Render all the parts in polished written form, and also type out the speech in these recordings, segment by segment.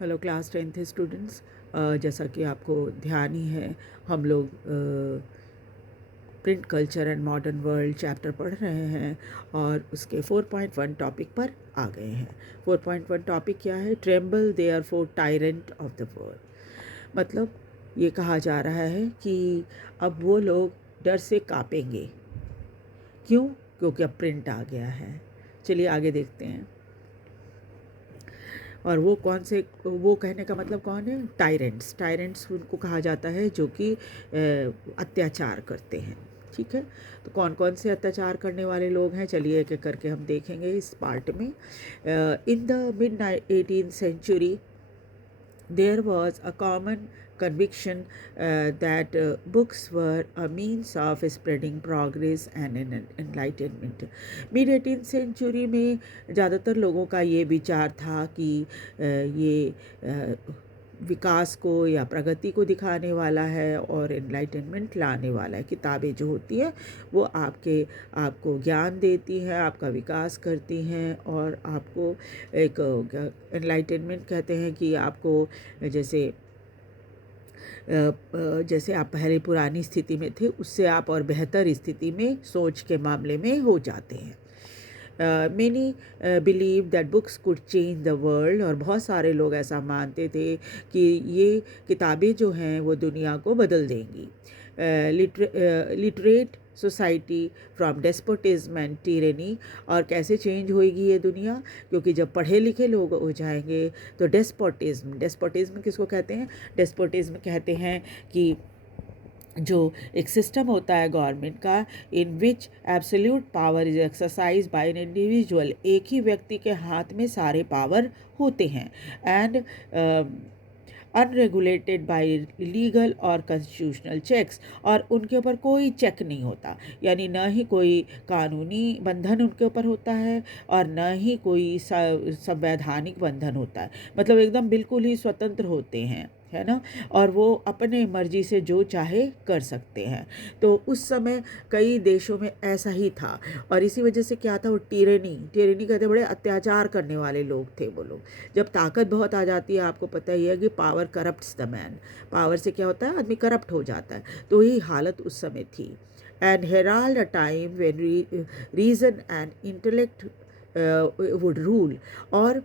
Hello class 10th students. जैसा कि आपको ध्यान ही है, हम लोग print culture and modern world chapter पढ़ रहे हैं और उसके 4.1 टॉपिक पर आ गए हैं। 4.1 टॉपिक क्या है? Tremble therefore tyrant of the world. मतलब ये कहा जा रहा है कि अब वो लोग डर से कांपेंगे। क्यों? क्योंकि अब प्रिंट आ गया है। चलिए आगे देखते हैं। और वो कौन से, वो कहने का मतलब कौन है? टायरेंट्स। टायरेंट्स उनको कहा जाता है जो कि अत्याचार करते हैं। ठीक है, तो कौन कौन से अत्याचार करने वाले लोग हैं, चलिए एक एक करके हम देखेंगे इस पार्ट में। In the mid 18th century there was a common conviction that books were a means of spreading progress and enlightenment. Mid 18th century में ज़्यादातर लोगों का ये विचार था कि ये विकास को या प्रगति को दिखाने वाला है और एनलाइटनमेंट लाने वाला है। किताबें जो होती हैं वो आपको ज्ञान देती हैं, आपका विकास करती हैं और आपको एक एनलाइटनमेंट कहते हैं कि आपको जैसे आप पहले पुरानी स्थिति में थे उससे आप और बेहतर स्थिति में सोच के मामले में हो जाते हैं। Many believe that books could change the world, और बहुत सारे लोग ऐसा मानते थे कि ये किताबें जो हैं वो दुनिया को बदल देंगी। Literate society from despotism and tyranny, और कैसे चेंज होएगी ये दुनिया? क्योंकि जब पढ़े लिखे लोग हो जाएंगे तो डेस्पोटिज्म किसको कहते हैं? डेस्पोटिज्म कहते हैं कि जो एक सिस्टम होता है गवर्नमेंट का, in which absolute power is exercise by an individual. एक ही व्यक्ति के हाथ में सारे पावर होते हैं एंड अनरेगुलेटेड बाय लीगल और कॉन्स्टिट्यूशनल चेक्स, और उनके ऊपर कोई चेक नहीं होता, यानी न ही कोई कानूनी बंधन उनके ऊपर होता है और न ही कोई संवैधानिक बंधन होता है। मतलब एकदम बिल्कुल ही स्वतंत्र होते हैं, है ना, और वो अपने मर्जी से जो चाहे कर सकते हैं। तो उस समय कई देशों में ऐसा ही था और इसी वजह से क्या था, वो टीरेनी कहते, बड़े अत्याचार करने वाले लोग थे वो लोग। जब ताकत बहुत आ जाती है, आपको पता ही है कि power corrupts the man. Power से क्या होता है, आदमी करप्ट हो जाता है। तो यही हालत उस समय थी। And herald a time when reason and intellect would rule, और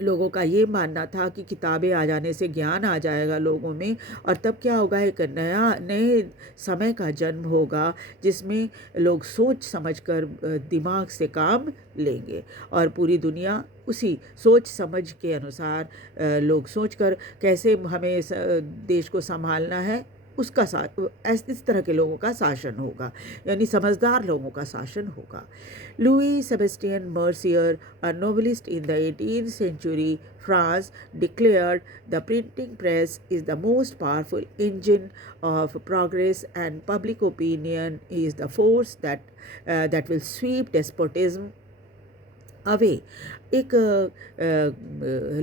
लोगों का ये मानना था कि किताबें आ जाने से ज्ञान आ जाएगा लोगों में, और तब क्या होगा, एक नए समय का जन्म होगा जिसमें लोग सोच समझकर दिमाग से काम लेंगे और पूरी दुनिया उसी सोच समझ के अनुसार लोग सोचकर कैसे हमें देश को संभालना है, उसका इस तरह के लोगों का शासन होगा, यानी समझदार लोगों का शासन होगा। Louis Sebastien Mercier, a novelist in the 18th century France, declared the printing press is the most powerful engine of progress and public opinion is the force that will sweep despotism away. एक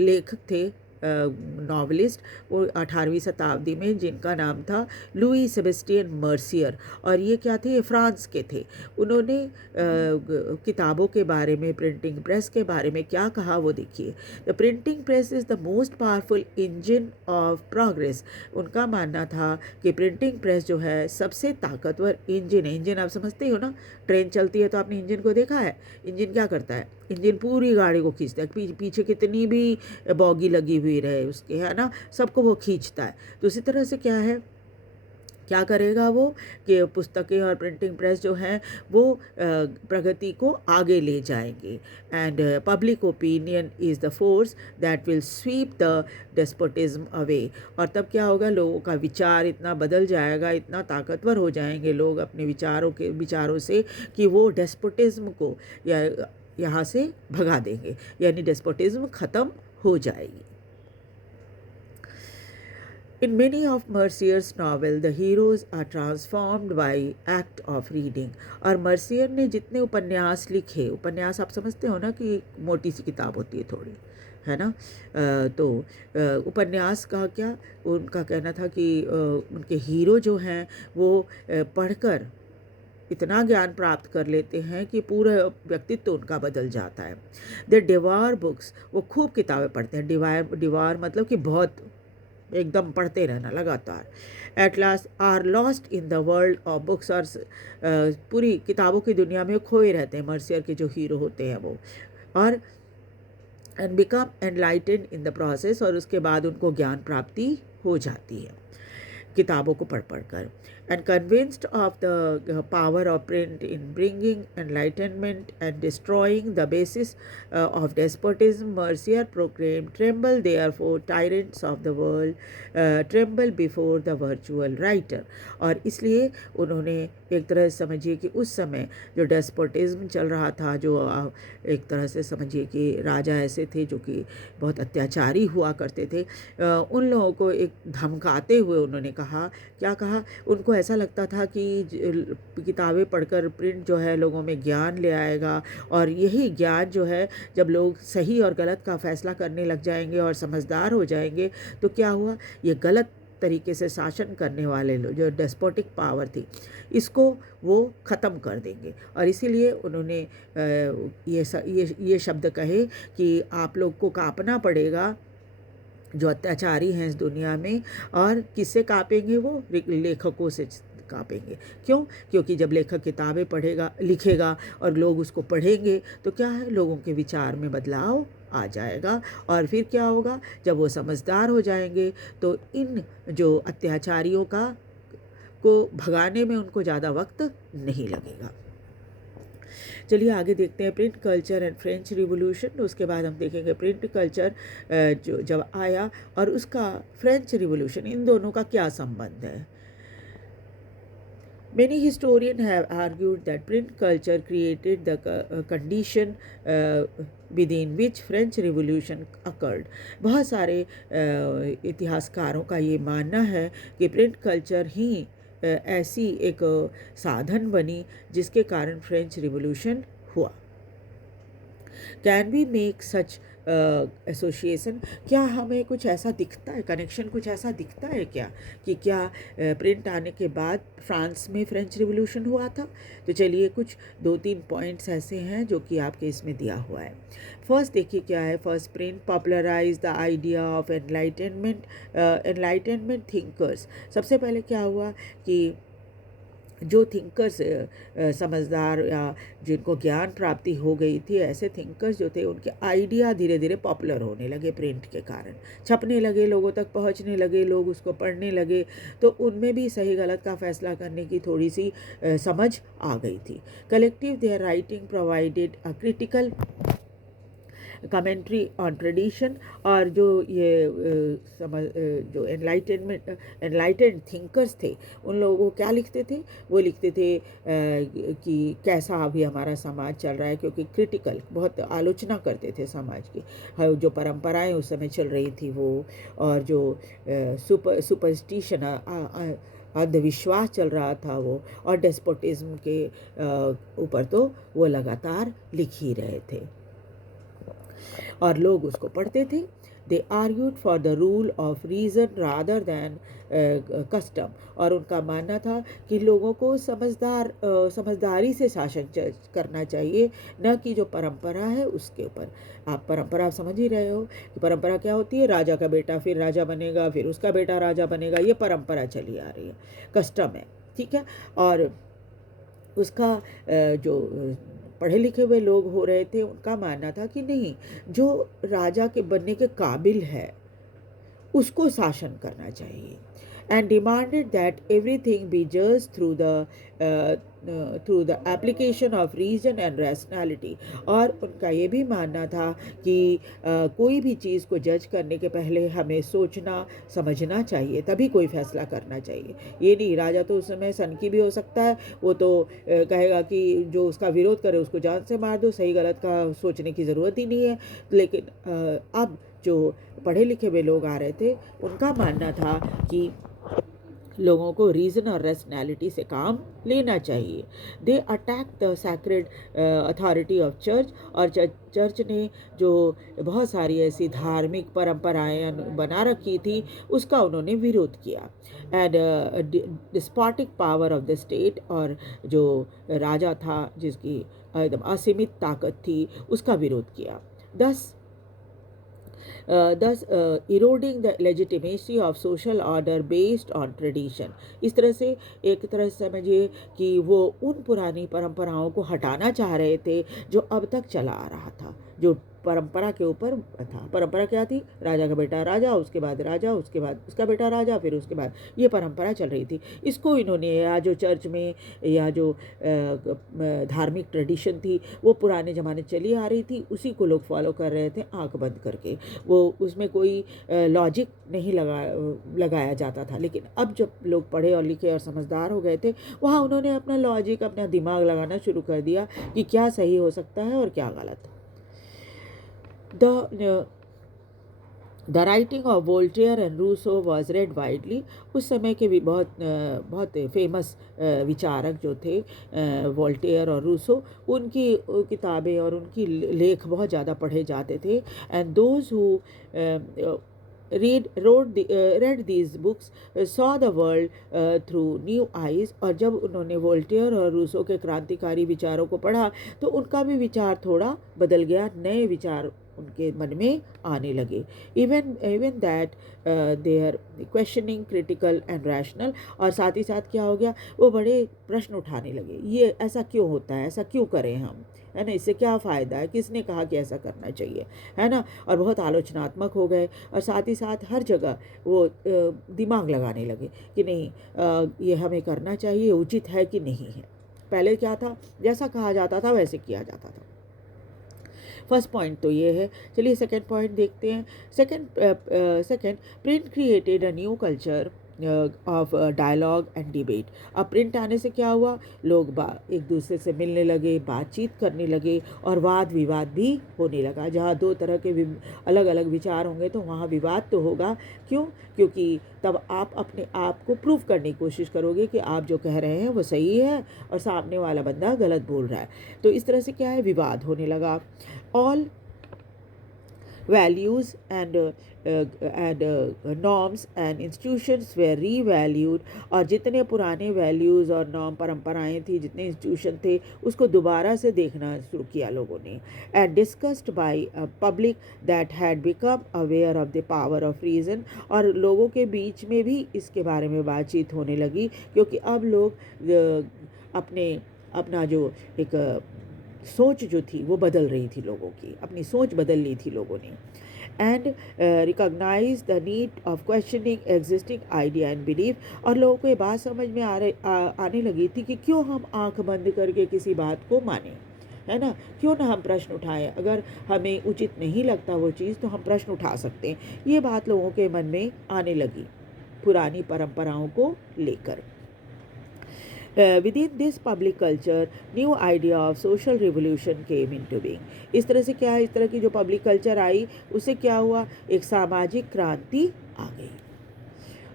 लेखक थे, novelist, वो 18वीं शताब्दी में, जिनका नाम था Louis Sebastien Mercier, और ये क्या थे, ये फ्रांस के थे। उन्होंने किताबों के बारे में, प्रिंटिंग प्रेस के बारे में क्या कहा वो देखिए। The printing press is the most powerful engine of progress. उनका मानना था कि प्रिंटिंग प्रेस जो है सबसे ताकतवर इंजन है। इंजन आप समझते हो ना, ट्रेन चलती है तो आपने इंजन को देखा है। इंजन क्या करता है? इंजन पूरी गाड़ी को खींचता है, पीछे कितनी भी बॉगी लगी हुई रहे उसके, है ना, सबको वो खींचता है। तो उसी तरह से क्या है, क्या करेगा वो, कि पुस्तकें और प्रिंटिंग प्रेस जो हैं वो प्रगति को आगे ले जाएंगे। And public opinion is the force that will sweep the despotism away. और तब क्या होगा, लोगों का विचार इतना बदल जाएगा, इतना ताकतवर हो जाएंगे लोग अपने विचारों से कि वो डेस्पोटिज्म को या यहाँ से भगा देंगे, यानी डेस्पोटिज्म ख़त्म हो जाएगी। In many of Mercier's novels, the heroes are transformed by act of reading. और मर्सियर ने जितने उपन्यास लिखे, उपन्यास आप समझते हो ना कि मोटी सी किताब होती है थोड़ी, है ना, तो उपन्यास का क्या, उनका कहना था कि उनके हीरो जो हैं वो पढ़कर इतना ज्ञान प्राप्त कर लेते हैं कि पूरा व्यक्तित्व उनका बदल जाता है। दे डिवार बुक्स, वो खूब किताबें पढ़ते हैं। डिवार मतलब कि बहुत एकदम पढ़ते रहना लगातार। At last are lost in the world of books, और पूरी किताबों की दुनिया में खोए रहते हैं, मर्सियर के जो हीरो होते हैं वो। और and become एनलाइटेड in the process, और उसके बाद उनको ज्ञान प्राप्ति हो जाती है किताबों को पढ़ पढ़ कर। And convinced of the power of print in bringing enlightenment and destroying the basis of despotism, Mercier proclaim tremble therefore tyrants of the world, tremble before the virtual writer. और इसलिए उन्होंने एक तरह से समझिए कि उस समय जो डेस्पोटिज्म चल रहा था, जो एक तरह से समझिए कि राजा ऐसे थे जो कि बहुत अत्याचारी हुआ करते थे, उन लोगों को एक धमकाते हुए उन्होंने कहा, क्या कहा, उनको ऐसा लगता था कि किताबें पढ़कर प्रिंट जो है लोगों में ज्ञान ले आएगा, और यही ज्ञान जो है जब लोग सही और गलत का फैसला करने लग जाएंगे और समझदार हो जाएंगे, तो क्या हुआ, ये गलत तरीके से शासन करने वाले लोग, जो डेस्पोटिक पावर थी, इसको वो ख़त्म कर देंगे। और इसीलिए उन्होंने ये शब्द कहे कि आप लोग को कांपना पड़ेगा जो अत्याचारी हैं इस दुनिया में। और किससे कांपेंगे, वो लेखकों से कांपेंगे। क्यों? क्योंकि जब लेखक किताबें पढ़ेगा, लिखेगा और लोग उसको पढ़ेंगे, तो क्या है, लोगों के विचार में बदलाव आ जाएगा। और फिर क्या होगा, जब वो समझदार हो जाएंगे तो इन जो अत्याचारियों को भगाने में उनको ज़्यादा वक्त नहीं लगेगा। चलिए आगे देखते हैं print culture and French revolution. उसके बाद हम देखेंगे प्रिंट कल्चर जो जब आया और उसका फ्रेंच रिवॉल्यूशन, इन दोनों का क्या संबंध है। Many historians have argued that print culture created the condition within which French Revolution occurred. बहुत सारे इतिहासकारों का ये मानना है कि प्रिंट कल्चर ही ऐसी एक साधन बनी जिसके कारण फ्रेंच रिवॉल्यूशन हुआ। Can we make such association, क्या हमें कुछ ऐसा दिखता है, कनेक्शन कुछ ऐसा दिखता है क्या, कि क्या प्रिंट आने के बाद फ्रांस में फ्रेंच रिवॉल्यूशन हुआ था। तो चलिए कुछ 2-3 पॉइंट्स ऐसे हैं जो कि आपके इसमें दिया हुआ है। फर्स्ट देखिए क्या है। First, print popularise the idea of enlightenment thinkers. सबसे पहले क्या हुआ कि जो थिंकर्स समझदार या जिनको ज्ञान प्राप्ति हो गई थी, ऐसे थिंकर्स जो थे, उनके आइडिया धीरे धीरे पॉपुलर होने लगे प्रिंट के कारण, छपने लगे, लोगों तक पहुंचने लगे, लोग उसको पढ़ने लगे, तो उनमें भी सही गलत का फैसला करने की थोड़ी सी समझ आ गई थी। Collective there writing provided a critical commentary on tradition. और जो ये जो एनलाइटेंड थिंकर्स थे, उन लोगों को क्या लिखते थे, वो लिखते थे कि कैसा अभी हमारा समाज चल रहा है, क्योंकि क्रिटिकल बहुत आलोचना करते थे समाज की, जो परंपराएं उस समय चल रही थी वो, और जो सुपरस्टिशन अंधविश्वास चल रहा था वो, और डेस्पोटिज्म के ऊपर तो वो लगातार लिख ही रहे थे और लोग उसको पढ़ते थे। They argued for the rule of reason rather than custom. और उनका मानना था कि लोगों को समझदारी से शासन करना चाहिए, न कि जो परंपरा है उसके ऊपर। आप परंपरा आप समझ ही रहे हो कि परंपरा क्या होती है, राजा का बेटा फिर राजा बनेगा, फिर उसका बेटा राजा बनेगा, ये परंपरा चली आ रही है, कस्टम है, ठीक है। और उसका जो पढ़े लिखे हुए लोग हो रहे थे, उनका मानना था कि नहीं, जो राजा के बनने के काबिल है उसको शासन करना चाहिए। And demanded that everything be जज through the application of reason and rationality. और उनका ये भी मानना था कि कोई भी चीज़ को जज करने के पहले हमें सोचना समझना चाहिए, तभी कोई फैसला करना चाहिए। ये नहीं, राजा तो उस समय सनकी भी हो सकता है, वो तो कहेगा कि जो उसका विरोध करे उसको जान से मार दो, सही गलत का सोचने की ज़रूरत ही नहीं है। लेकिन अब जो पढ़े लिखे हुए लोग आ रहे थे, उनका मानना था कि लोगों को रीज़न और रैशनैलिटी से काम लेना चाहिए। They attack the sacred authority of church, और चर्च ने जो बहुत सारी ऐसी धार्मिक परंपराएं बना रखी थी उसका उन्होंने विरोध किया। And despotic power of the state, और जो राजा था जिसकी एकदम असीमित ताकत थी उसका विरोध किया। दस eroding the legitimacy of social order based on tradition. इस तरह से एक तरह से समझिए कि वो उन पुरानी परंपराओं को हटाना चाह रहे थे जो अब तक चला आ रहा था, जो परंपरा के ऊपर था। परंपरा क्या थी? राजा का बेटा राजा, उसके बाद राजा, उसके बाद उसका बेटा राजा, फिर उसके बाद ये परंपरा चल रही थी। इसको इन्होंने या जो चर्च में या जो धार्मिक ट्रेडिशन थी वो पुराने ज़माने चली आ रही थी, उसी को लोग फॉलो कर रहे थे आंख बंद करके। वो उसमें कोई लॉजिक नहीं लगाया जाता था। लेकिन अब जब लोग पढ़े और लिखे और समझदार हो गए थे, वहाँ उन्होंने अपना लॉजिक, अपना दिमाग लगाना शुरू कर दिया कि क्या सही हो सकता है और क्या गलत। The writing of Voltaire and Rousseau was read widely. उस समय के भी बहुत फेमस विचारक जो थे वोल्टेयर और रूसो, उनकी किताबें और उनकी लेख बहुत ज़्यादा पढ़े जाते थे। And those who read these books saw the world through new eyes। और जब उन्होंने वोल्टेयर और रूसो के क्रांतिकारी विचारों को पढ़ा तो उनका भी विचार थोड़ा बदल गया, नए विचार उनके मन में आने लगे। Even that they are questioning, critical and rational. और साथ ही साथ क्या हो गया, वो बड़े प्रश्न उठाने लगे, ये ऐसा क्यों होता है, ऐसा क्यों करें हम, है ना, इससे क्या फ़ायदा है, किसने कहा कि ऐसा करना चाहिए, है ना। और बहुत आलोचनात्मक हो गए, और साथ ही साथ हर जगह वो दिमाग लगाने लगे कि नहीं ये हमें करना चाहिए, उचित है कि नहीं है। पहले क्या था, जैसा कहा जाता था वैसे किया जाता था। फर्स्ट पॉइंट तो ये है। चलिए सेकंड पॉइंट देखते हैं। Second, print created a new culture of dialogue and debate. अब प्रिंट आने से क्या हुआ, लोग एक दूसरे से मिलने लगे, बातचीत करने लगे, और वाद विवाद भी होने लगा। जहाँ दो तरह के अलग अलग विचार होंगे तो वहाँ विवाद तो होगा। क्यों? क्योंकि तब आप अपने आप को प्रूव करने की कोशिश करोगे कि आप जो कह रहे हैं वो सही है और सामने वाला बंदा गलत बोल रहा है। तो इस तरह से क्या है, विवाद होने लगा। All values and norms and institutions were revalued। और जितने पुराने वैल्यूज़ और नॉर्म परंपराएं थी, जितने इंस्टीट्यूशन थे, उसको दोबारा से देखना शुरू किया लोगों ने। And discussed by public that had become aware of the power of reason. और लोगों के बीच में भी इसके बारे में बातचीत होने लगी, क्योंकि अब लोग अपना जो एक सोच जो थी वो बदल रही थी, लोगों की अपनी सोच बदल ली थी लोगों ने। And recognise the need of questioning existing idea and belief. और लोगों को ये बात समझ में आने लगी थी कि क्यों हम आंख बंद करके किसी बात को माने, है ना। क्यों ना हम प्रश्न उठाएं, अगर हमें उचित नहीं लगता वो चीज़ तो हम प्रश्न उठा सकते हैं। ये बात लोगों के मन में आने लगी पुरानी परंपराओं को लेकर। Within this public culture, new idea of social revolution came into being। इस तरह से क्या है, इस तरह की जो पब्लिक कल्चर आई उससे क्या हुआ, एक सामाजिक क्रांति आ गई।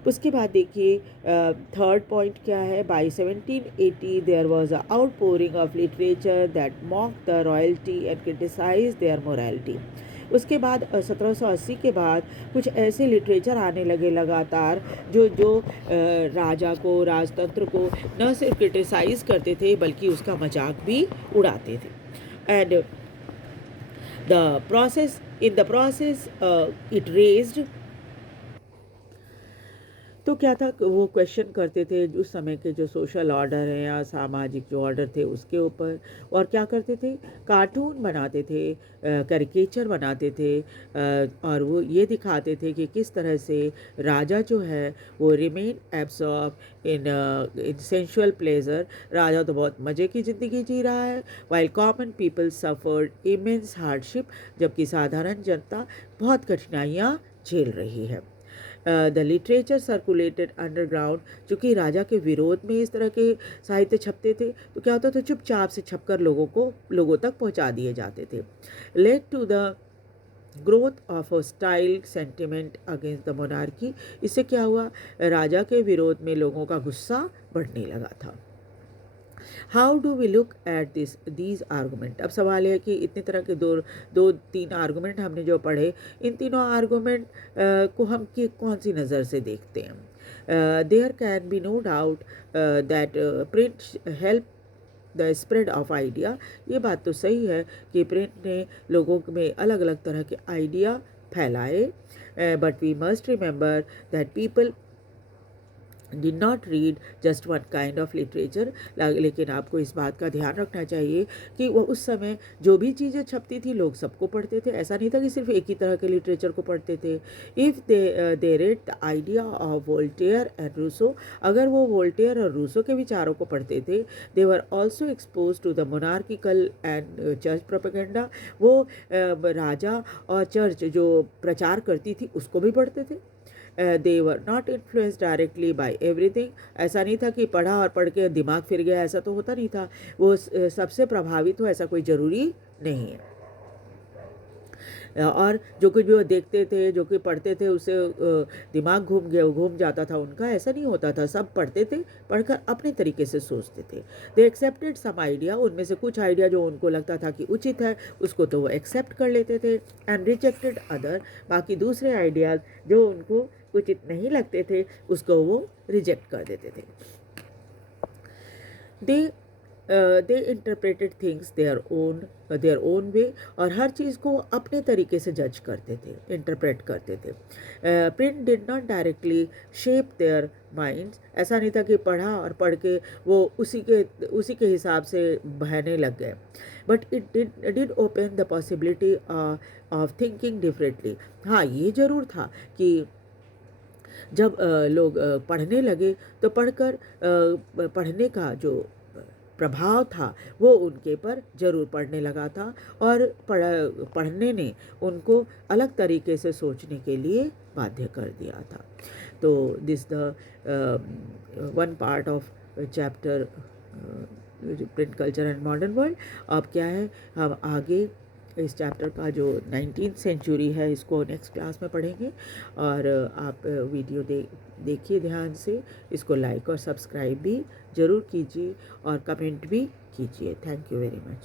उसके बाद देखिए थर्ड पॉइंट क्या है। By 1780 there was a outpouring of literature that mocked the royalty and criticised their morality. उसके बाद 1780 के बाद कुछ ऐसे लिटरेचर आने लगे लगातार जो राजा को, राजतंत्र को न सिर्फ क्रिटिसाइज करते थे बल्कि उसका मजाक भी उड़ाते थे। And in the process it raised. तो क्या था, वो क्वेश्चन करते थे उस समय के जो सोशल ऑर्डर हैं या सामाजिक जो ऑर्डर थे उसके ऊपर। और क्या करते थे, कार्टून बनाते थे, कैरिकेचर बनाते थे, और वो ये दिखाते थे कि किस तरह से राजा जो है वो remain absorb in sensual pleasure. राजा तो बहुत मज़े की ज़िंदगी जी रहा है, while common people suffered immense hardship. जबकि साधारण जनता बहुत कठिनाइयाँ झेल रही है। The literature circulated underground. चूँकि राजा के विरोध में इस तरह के साहित्य छपते थे तो क्या होता था, चुपचाप से छपकर लोगों तक पहुंचा दिए जाते थे। Led to the growth of hostile sentiment against the monarchy. इससे क्या हुआ, राजा के विरोध में लोगों का गुस्सा बढ़ने लगा था। How do we look at these argument. अब सवाल है कि इतने तरह के दो तीन आर्गूमेंट हमने जो पढ़े, इन तीनों आर्गूमेंट को हम कौन सी नज़र से देखते हैं। There can be no doubt that print help the spread of idea. ये बात तो सही है कि प्रिंट ने लोगों में अलग अलग तरह के आइडिया फैलाए, but we must remember that people did not read just one kind of literature। लेकिन आपको इस बात का ध्यान रखना चाहिए कि वो उस समय जो भी चीज़ें छपती थी लोग सबको पढ़ते थे। ऐसा नहीं था कि सिर्फ एक ही तरह के लिटरेचर को पढ़ते थे। If they read the idea of Voltaire and Rousseau, अगर वो वोल्टेयर और रूसो के विचारों को पढ़ते थे, they were also expose to the monarchical and church propaganda. वो राजा और चर्च जो प्रचार करती थी उसको भी पढ़ते थे। They were not influence directly by everything. ऐसा नहीं था कि पढ़ा और पढ़ के दिमाग फिर गया, ऐसा तो होता नहीं था। वो सबसे प्रभावित हो ऐसा कोई ज़रूरी नहीं है। और जो कुछ भी वो देखते थे, जो कुछ पढ़ते थे, उससे दिमाग घूम जाता था उनका, ऐसा नहीं होता था। सब पढ़ते थे, पढ़कर अपने तरीके से सोचते थे। दे एक्सेप्टेड सम आइडिया, उनमें से कुछ आइडिया जो उनको लगता था कि उचित है उसको तो वो एक्सेप्ट कर लेते थे। एंड रिजेक्टेड अदर, बाकी दूसरे आइडियाज़ जो उनको उचित नहीं लगते थे उसको वो रिजेक्ट कर देते थे। They interpreted things their own way, और हर चीज़ को अपने तरीके से जज करते थे, इंटरप्रेट करते थे। Print did not directly shape their minds. ऐसा नहीं था कि पढ़ा और पढ़ के वो उसी के हिसाब से बहने लग गए। But it did open the possibility of thinking differently. हाँ, ये ज़रूर था कि जब लोग पढ़ने लगे तो पढ़ने का जो प्रभाव था वो उनके पर ज़रूर पड़ने लगा था, और पढ़ने ने उनको अलग तरीके से सोचने के लिए बाध्य कर दिया था। तो this the one part of chapter print culture and modern world. अब क्या है, हम आगे इस चैप्टर का जो 19th सेंचुरी है इसको नेक्स्ट क्लास में पढ़ेंगे। और आप वीडियो देखिए ध्यान से, इसको लाइक और सब्सक्राइब भी ज़रूर कीजिए और कमेंट भी कीजिए। Thank you very much.